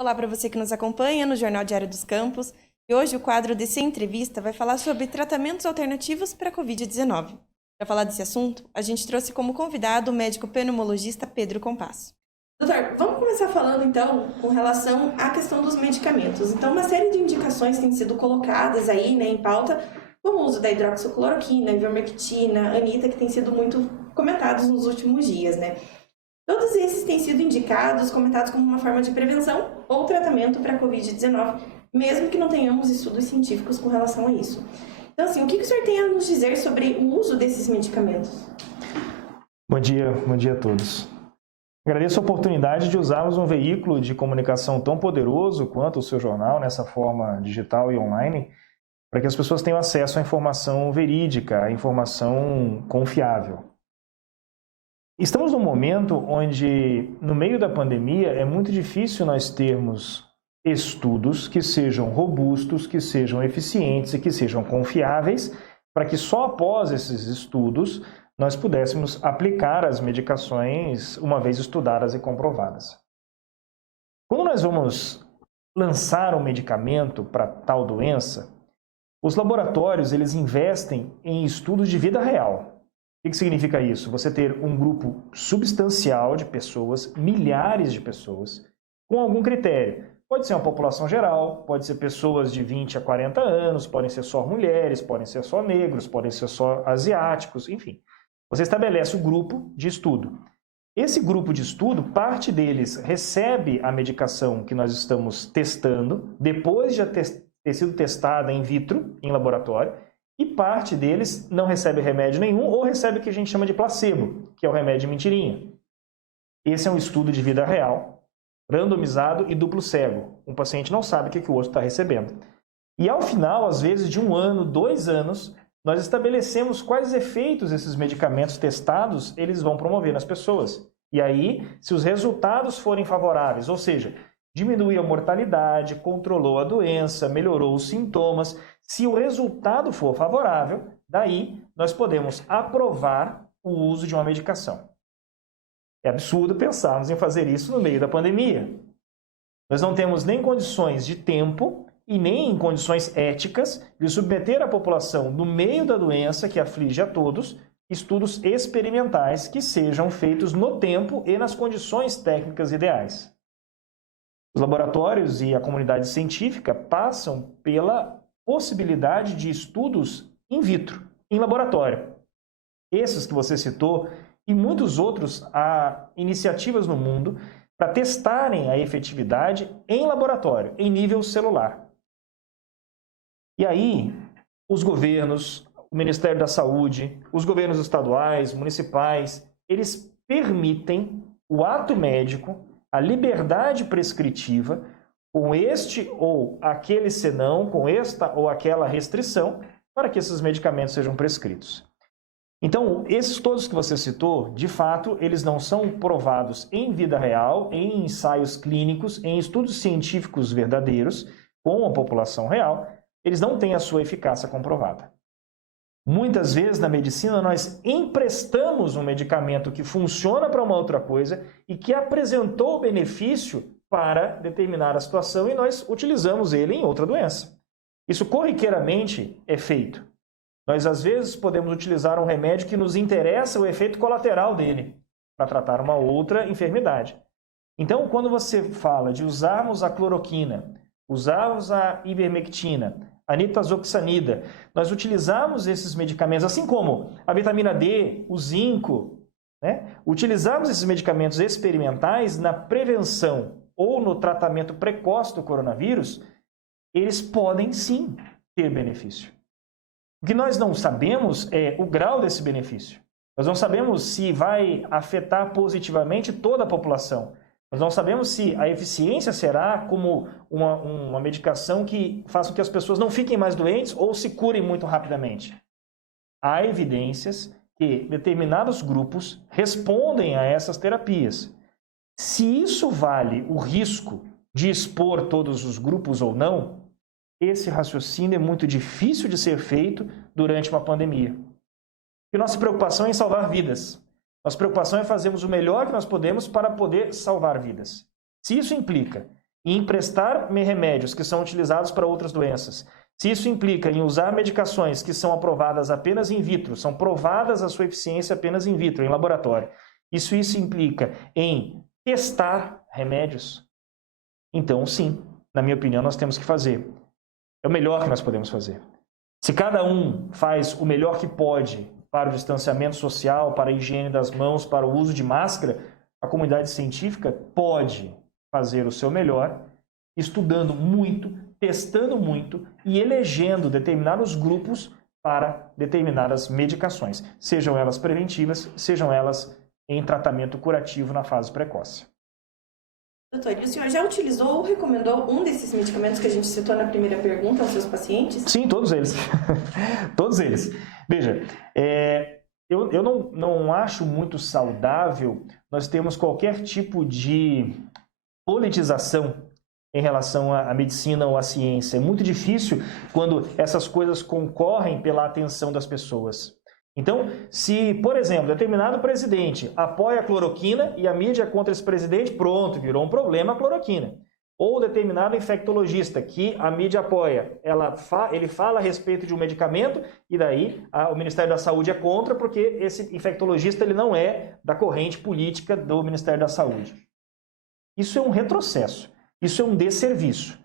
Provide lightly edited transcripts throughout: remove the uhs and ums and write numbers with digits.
Olá para você que nos acompanha no Jornal Diário dos Campos. E hoje o quadro DC Entrevista vai falar sobre tratamentos alternativos para a Covid-19. Para falar desse assunto, a gente trouxe como convidado o médico pneumologista Pedro Compasso. Doutor, vamos começar falando então com relação à questão dos medicamentos. Então, uma série de indicações têm sido colocadas aí, em pauta, como o uso da hidroxicloroquina, ivermectina, anita, que têm sido muito comentados nos últimos dias, Todos esses têm sido indicados, comentados como uma forma de prevenção ou tratamento para a Covid-19, mesmo que não tenhamos estudos científicos com relação a isso. Então, assim, o que o senhor tem a nos dizer sobre o uso desses medicamentos? Bom dia a todos. Agradeço a oportunidade de usarmos um veículo de comunicação tão poderoso quanto o seu jornal, nessa forma digital e online, para que as pessoas tenham acesso à informação verídica, à informação confiável. Estamos num momento onde, no meio da pandemia, é muito difícil nós termos estudos que sejam robustos, que sejam eficientes e que sejam confiáveis, para que só após esses estudos nós pudéssemos aplicar as medicações uma vez estudadas e comprovadas. Quando nós vamos lançar um medicamento para tal doença, os laboratórios eles investem em estudos de vida real. O que significa isso? Você ter um grupo substancial de pessoas, milhares de pessoas, com algum critério. Pode ser uma população geral, pode ser pessoas de 20 a 40 anos, podem ser só mulheres, podem ser só negros, podem ser só asiáticos, enfim. Você estabelece o grupo de estudo. Esse grupo de estudo, parte deles recebe a medicação que nós estamos testando, depois de já ter sido testada in vitro, em laboratório, e parte deles não recebe remédio nenhum ou recebe o que a gente chama de placebo, que é o remédio de mentirinha. Esse é um estudo de vida real, randomizado e duplo cego. Um paciente não sabe o que o outro está recebendo. E ao final, às vezes de 1 ano, 2 anos, nós estabelecemos quais efeitos esses medicamentos testados eles vão promover nas pessoas. E aí, se os resultados forem favoráveis, ou seja, diminuiu a mortalidade, controlou a doença, melhorou os sintomas. Se o resultado for favorável, daí nós podemos aprovar o uso de uma medicação. É absurdo pensarmos em fazer isso no meio da pandemia. Nós não temos nem condições de tempo e nem condições éticas de submeter a população no meio da doença que aflige a todos, estudos experimentais que sejam feitos no tempo e nas condições técnicas ideais. Os laboratórios e a comunidade científica passam pela possibilidade de estudos in vitro, em laboratório. Esses que você citou e muitos outros, há iniciativas no mundo para testarem a efetividade em laboratório, em nível celular. E aí, os governos, o Ministério da Saúde, os governos estaduais, municipais, eles permitem o ato médico, a liberdade prescritiva, com este ou aquele senão, com esta ou aquela restrição, para que esses medicamentos sejam prescritos. Então, esses todos que você citou, de fato, eles não são provados em vida real, em ensaios clínicos, em estudos científicos verdadeiros, com a população real, eles não têm a sua eficácia comprovada. Muitas vezes na medicina nós emprestamos um medicamento que funciona para uma outra coisa e que apresentou benefício para determinar a situação e nós utilizamos ele em outra doença. Isso corriqueiramente é feito. Nós às vezes podemos utilizar um remédio que nos interessa o efeito colateral dele para tratar uma outra enfermidade. Então, quando você fala de usarmos a cloroquina, usarmos a ivermectina, a nitazoxanida, nós utilizamos esses medicamentos, assim como a vitamina D, o zinco, utilizamos esses medicamentos experimentais na prevenção ou no tratamento precoce do coronavírus, eles podem sim ter benefício. O que nós não sabemos é o grau desse benefício. Nós não sabemos se vai afetar positivamente toda a população. Nós não sabemos se a eficiência será como uma medicação que faça com que as pessoas não fiquem mais doentes ou se curem muito rapidamente. Há evidências que determinados grupos respondem a essas terapias. Se isso vale o risco de expor todos os grupos ou não, esse raciocínio é muito difícil de ser feito durante uma pandemia. E nossa preocupação é em salvar vidas. Nossa preocupação é fazermos o melhor que nós podemos para poder salvar vidas. Se isso implica em emprestar remédios que são utilizados para outras doenças, se isso implica em usar medicações que são aprovadas apenas in vitro, são provadas a sua eficiência apenas in vitro, em laboratório, isso implica em testar remédios, então sim, na minha opinião, nós temos que fazer. É o melhor que nós podemos fazer. Se cada um faz o melhor que pode para o distanciamento social, para a higiene das mãos, para o uso de máscara, a comunidade científica pode fazer o seu melhor, estudando muito, testando muito e elegendo determinados grupos para determinadas medicações, sejam elas preventivas, sejam elas em tratamento curativo na fase precoce. Doutor, e o senhor já utilizou ou recomendou um desses medicamentos que a gente citou na primeira pergunta aos seus pacientes? Sim, todos eles. Todos eles. Veja, eu não acho muito saudável nós termos qualquer tipo de politização em relação à medicina ou à ciência. É muito difícil quando essas coisas concorrem pela atenção das pessoas. Então, se, por exemplo, determinado presidente apoia a cloroquina e a mídia é contra esse presidente, pronto, virou um problema a cloroquina. Ou determinado infectologista que a mídia apoia, ele fala a respeito de um medicamento e daí o Ministério da Saúde é contra porque esse infectologista ele não é da corrente política do Ministério da Saúde. Isso é um retrocesso, isso é um desserviço.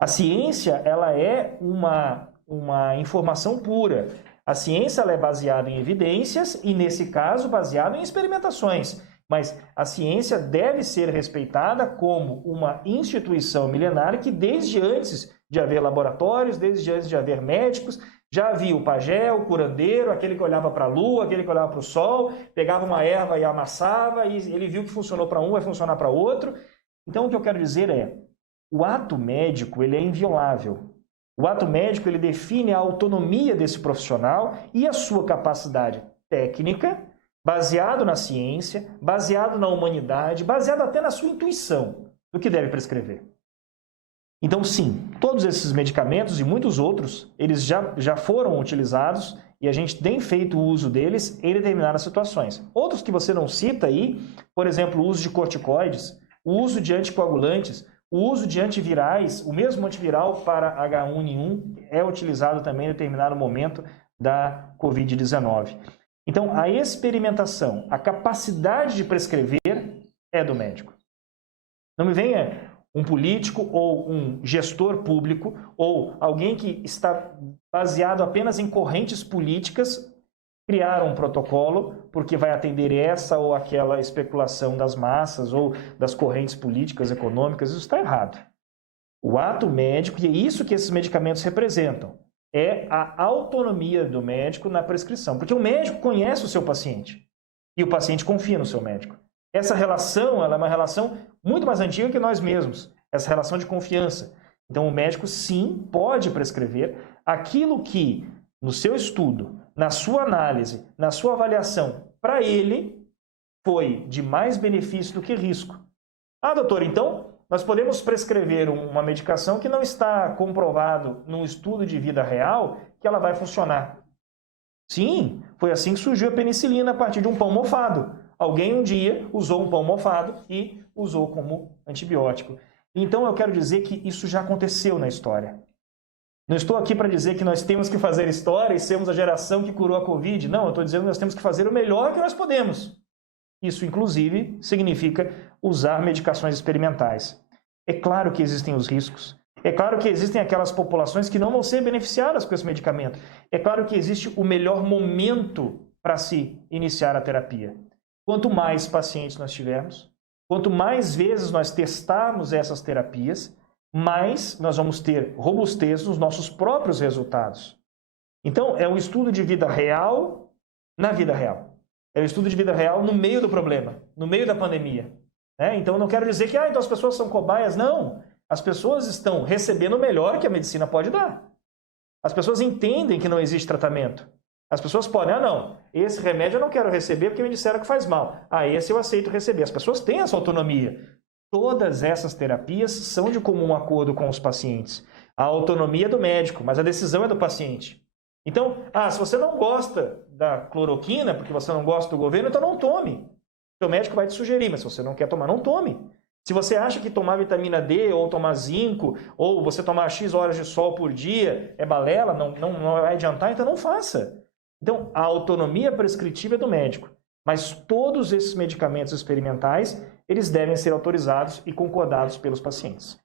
A ciência ela é uma informação pura. A ciência ela é baseada em evidências e, nesse caso, baseada em experimentações. Mas a ciência deve ser respeitada como uma instituição milenar que, desde antes de haver laboratórios, desde antes de haver médicos, já havia o pajé, o curandeiro, aquele que olhava para a lua, aquele que olhava para o sol, pegava uma erva e amassava, e ele viu que funcionou para um, vai funcionar para outro. Então, o que eu quero dizer é, o ato médico ele é inviolável. O ato médico ele define a autonomia desse profissional e a sua capacidade técnica, baseado na ciência, baseado na humanidade, baseado até na sua intuição do que deve prescrever. Então, sim, todos esses medicamentos e muitos outros, eles já foram utilizados e a gente tem feito uso deles em determinadas situações. Outros que você não cita aí, por exemplo, o uso de corticoides, o uso de anticoagulantes, o uso de antivirais, o mesmo antiviral para H1N1 é utilizado também em determinado momento da Covid-19. Então, a experimentação, a capacidade de prescrever é do médico. Não me venha um político ou um gestor público ou alguém que está baseado apenas em correntes políticas criar um protocolo porque vai atender essa ou aquela especulação das massas ou das correntes políticas, econômicas. Isso está errado. O ato médico, e é isso que esses medicamentos representam, é a autonomia do médico na prescrição. Porque o médico conhece o seu paciente e o paciente confia no seu médico. Essa relação ela é uma relação muito mais antiga que nós mesmos, essa relação de confiança. Então o médico sim pode prescrever aquilo que no seu estudo, na sua análise, na sua avaliação, para ele foi de mais benefício do que risco. Ah, doutor, então nós podemos prescrever uma medicação que não está comprovado num estudo de vida real que ela vai funcionar. Sim, foi assim que surgiu a penicilina a partir de um pão mofado. Alguém um dia usou um pão mofado e usou como antibiótico. Então eu quero dizer que isso já aconteceu na história. Não estou aqui para dizer que nós temos que fazer história e sermos a geração que curou a Covid. Não, eu estou dizendo que nós temos que fazer o melhor que nós podemos. Isso, inclusive, significa usar medicações experimentais. É claro que existem os riscos. É claro que existem aquelas populações que não vão ser beneficiadas com esse medicamento. É claro que existe o melhor momento para se iniciar a terapia. Quanto mais pacientes nós tivermos, quanto mais vezes nós testarmos essas terapias, mais nós vamos ter robustez nos nossos próprios resultados. Então, é um estudo de vida real na vida real. É um estudo de vida real no meio do problema, no meio da pandemia. Então, não quero dizer que então as pessoas são cobaias. Não. As pessoas estão recebendo o melhor que a medicina pode dar. As pessoas entendem que não existe tratamento. As pessoas podem, não, esse remédio eu não quero receber porque me disseram que faz mal. Esse eu aceito receber. As pessoas têm essa autonomia. Todas essas terapias são de comum acordo com os pacientes. A autonomia é do médico, mas a decisão é do paciente. Então, se você não gosta da cloroquina, porque você não gosta do governo, então não tome. O seu médico vai te sugerir, mas se você não quer tomar, não tome. Se você acha que tomar vitamina D ou tomar zinco, ou você tomar X horas de sol por dia é balela, não vai adiantar, então não faça. Então, a autonomia prescritiva é do médico, mas todos esses medicamentos experimentais, eles devem ser autorizados e concordados pelos pacientes.